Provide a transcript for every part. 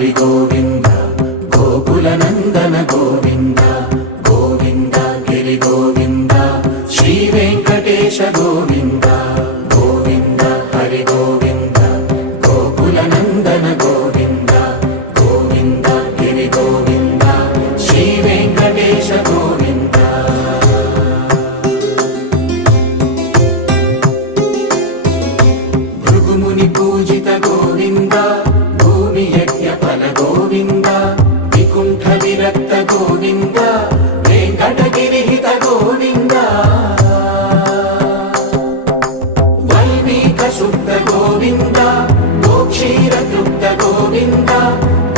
హరి గోవింద గోకుల నందన గోవింద గోవింద గిరి గోవింద శ్రీ వెంకటేశ గోవింద గోవింద హరి గోవింద గోకుల నందన గోవింద గోవింద గిరి గోవింద శ్రీ వెంకటేశ గోవింద భృగుముని పూజిత గోవింద భూమి యజ్ఞ ఫల గోవింద వికుంఠ విరక్త గోవింద వెంకటగిరిహిత గోవింద వల్మీక శుద్ధ గోవింద గోక్షీర తృప్త గోవింద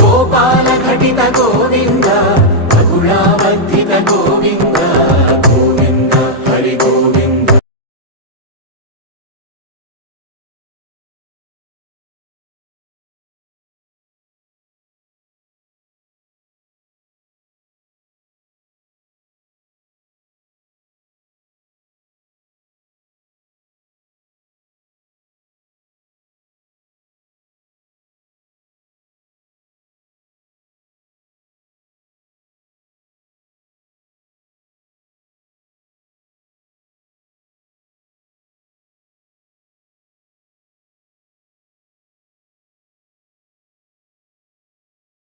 గోపాల ఘటిత గోవింద